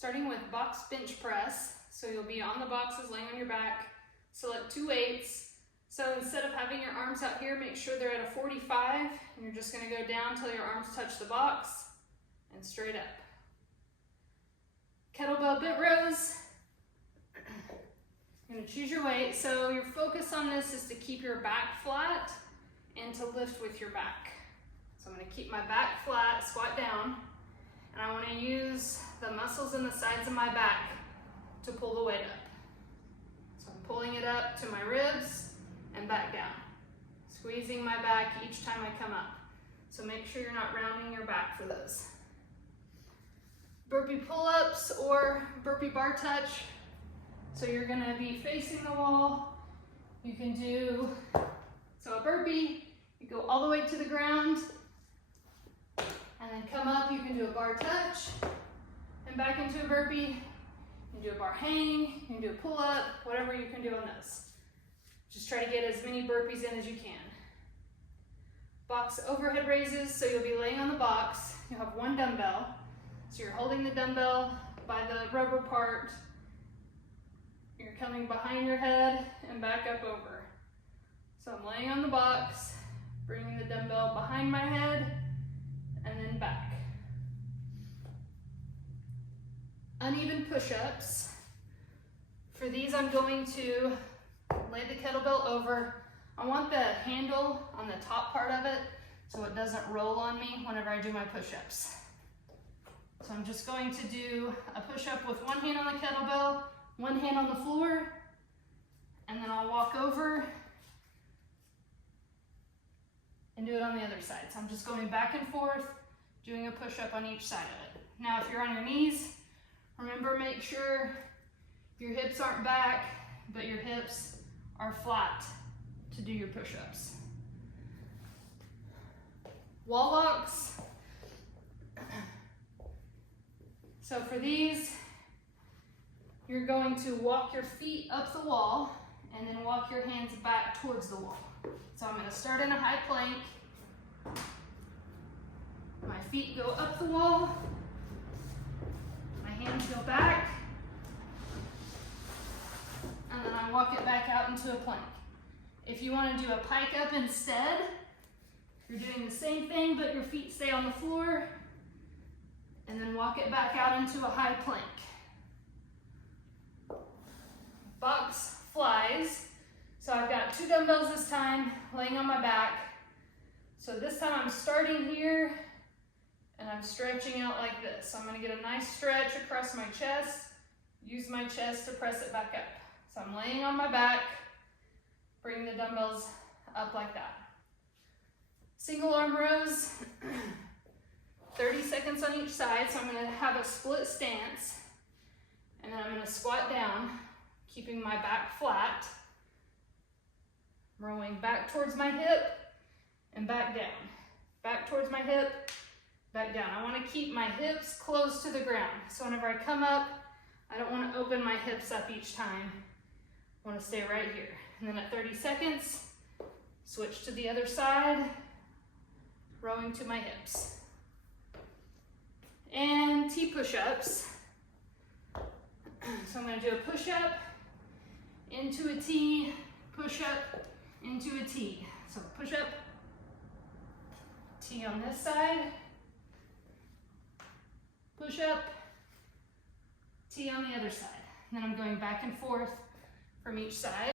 Starting with box bench press. So you'll be on the boxes, laying on your back. Select 2 weights. So instead of having your arms out here, make sure they're at a 45, and you're just gonna go down till your arms touch the box and straight up. Kettlebell bit rows. You're gonna choose your weight. So your focus on this is to keep your back flat and to lift with your back. So I'm gonna keep my back flat, squat down, and I wanna use the muscles in the sides of my back to pull the weight up. So I'm pulling it up to my ribs and back down. Squeezing my back each time I come up. So make sure you're not rounding your back for those. Burpee pull-ups or burpee bar touch. So you're gonna be facing the wall. You can do, so a burpee, you go all the way to the ground, and then come up, you can do a bar touch, and back into a burpee. You can do a bar hang, you can do a pull-up, whatever you can do on those. Just try to get as many burpees in as you can. Box overhead raises, so you'll be laying on the box. You'll have 1 dumbbell. So you're holding the dumbbell by the rubber part. You're coming behind your head and back up over. So I'm laying on the box, bringing the dumbbell behind my head, and then back. Uneven push-ups. For these, I'm going to lay the kettlebell over. I want the handle on the top part of it so it doesn't roll on me whenever I do my push-ups. So I'm just going to do a push-up with 1 hand on the kettlebell, 1 hand on the floor, and then I'll walk over and do it on the other side. So I'm just going back and forth, doing a push-up on each side of it. Now if you're on your knees, remember, make sure your hips aren't back, but your hips are flat to do your push-ups. Wall walks. So for these, you're going to walk your feet up the wall and then walk your hands back towards the wall. So I'm gonna start in a high plank. My feet go up the wall. My hands go back. And then I walk it back out into a plank. If you want to do a pike up instead, you're doing the same thing, but your feet stay on the floor, and then walk it back out into a high plank. Box flies. So I've got 2 dumbbells this time, laying on my back. So this time I'm starting here, and I'm stretching out like this. So I'm going to get a nice stretch across my chest, use my chest to press it back up. So I'm laying on my back, bring the dumbbells up like that. Single arm rows, 30 seconds on each side. So I'm gonna have a split stance, and then I'm gonna squat down, keeping my back flat, rowing back towards my hip and back down. Back towards my hip, back down. I wanna keep my hips close to the ground. So whenever I come up, I don't wanna open my hips up each time. I want to stay right here. And then at 30 seconds, switch to the other side, rowing to my hips. And T push-ups. So I'm going to do a push-up, into a T, push-up, into a T. So push-up, T on this side, push-up, T on the other side. And then I'm going back and forth from each side.